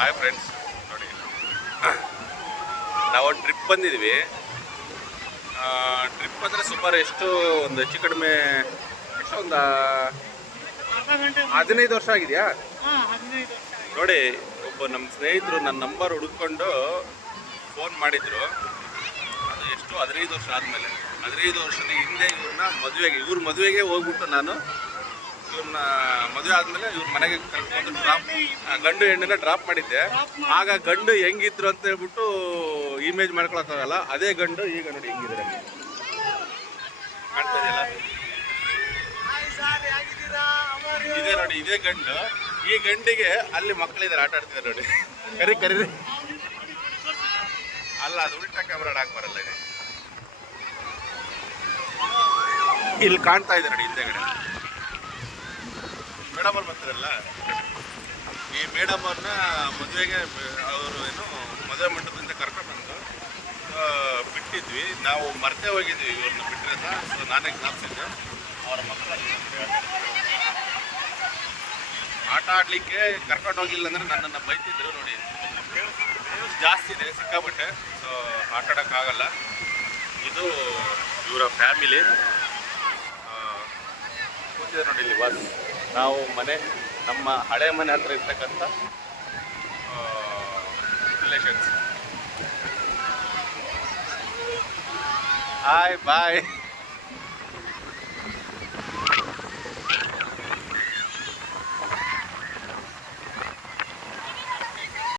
Hi friends ನೋಡಿ. ನಾವು trip ಬಂದಿದ್ವಿ. ಟ್ರಿಪ್ ಅಂದರೆ ಸುಮಾರು ಎಷ್ಟು, ಒಂದು ಹೆಚ್ಚು ಕಡಿಮೆ ಎಷ್ಟು ಒಂದು ಹದಿನೈದು ವರ್ಷ ಆಗಿದೆಯಾ? ನೋಡಿ, ಒಬ್ಬ ನಮ್ಮ ಸ್ನೇಹಿತರು ನನ್ನ ನಂಬರ್ ಹುಡುಕೊಂಡು ಫೋನ್ ಮಾಡಿದ್ರು. ಅದು ಎಷ್ಟು ಹದಿನೈದು ವರ್ಷ ಆದಮೇಲೆ. ಹದಿನೈದು ವರ್ಷದ ಹಿಂದೆ ಇವ್ರನ್ನ ಮದುವೆಗೆ ಇವ್ರ ಮದುವೆಗೆ ಹೋಗ್ಬಿಟ್ಟು ನಾನು ಇವ್ರನ್ನ ಮದುವೆ ಆದಮೇಲೆ ಇವ್ರ ಮನೆಗೆ ಕರ್ಕೊಂಡು ಡ್ರಾಪ್ ಗಂಡು ಹೆಣ್ಣನ್ನ ಡ್ರಾಪ್ ಮಾಡಿದ್ದೆ. ಆಗ ಗಂಡು ಹೆಂಗಿದ್ರು ಅಂತ ಹೇಳ್ಬಿಟ್ಟು ಇಮೇಜ್ ಮಾಡ್ಕೊಳಕ್ಕಾಗಲ್ಲ. ಅದೇ ಗಂಡು ಈಗ ನೋಡಿ ಹೆಂಗಿದ್ರೆ ಕಾಣ್ತಾ ಇದೆಯಲ್ಲ? ಇದೇ ನೋಡಿ, ಇದೇ ಗಂಡು. ಈ ಗಂಡಿಗೆ ಅಲ್ಲಿ ಮಕ್ಕಳಿದ್ದಾರೆ, ಆಟ ಆಡ್ತಿದ್ದಾರೆ ನೋಡಿ. ಕರಿ ಕರಿ. ಅಲ್ಲ, ಅದು ಉಲ್ಟಾ ಕ್ಯಾಮ್ರಾ ಹಾಕ್ ಬರಲ್ಲ ಇದೆ ಇಲ್ಲಿ ಕಾಣ್ತಾ ಇದೆ ನೋಡಿ ಹಿಂದೆಗಡೆ. ಮೇಡಮ್ ಅವ್ರು ಬರ್ತಾರಲ್ಲ ಈ ಮೇಡಮ್ ಅವ್ರನ್ನ ಮದುವೆಗೆ, ಅವರು ಏನು ಮದುವೆ ಮಂಟಪದಿಂದ ಕರ್ಕೊಂಡು ಬಂದು ಬಿಟ್ಟಿದ್ವಿ. ನಾವು ಮರ್ತೇ ಹೋಗಿದ್ವಿ ಇವ್ರನ್ನ ಬಿಟ್ಟರೆ ಸೊ ನಾನೇ ಜ್ಞಾಪಿಸಿದ್ದೆ. ಅವರ ಮಕ್ಕಳ ಆಟ ಆಡಲಿಕ್ಕೆ ಕರ್ಕೊಂಡು ಹೋಗಿಲ್ಲ ಅಂದರೆ ನನ್ನನ್ನು ಬೈತಿದ್ರು ನೋಡಿ. ಜಾಸ್ತಿ ಇದೆ, ಸಿಕ್ಕಾಪಟ್ಟೆ. ಸೊ ಆಟ ಆಡೋಕ್ಕಾಗಲ್ಲ ಇದು ಇವರ ಫ್ಯಾಮಿಲಿ. ನೋಡಿ ಇಲ್ಲಿ ಬಸ್ ನಾವು ಮನೆ ನಮ್ಮ ಹಳೆ ಮನೆ ಹತ್ರ ಇರ್ತಕ್ಕಂಥ ರಿಲೇಷನ್ಸ್ ಹಾಯ್ ಬಾಯ್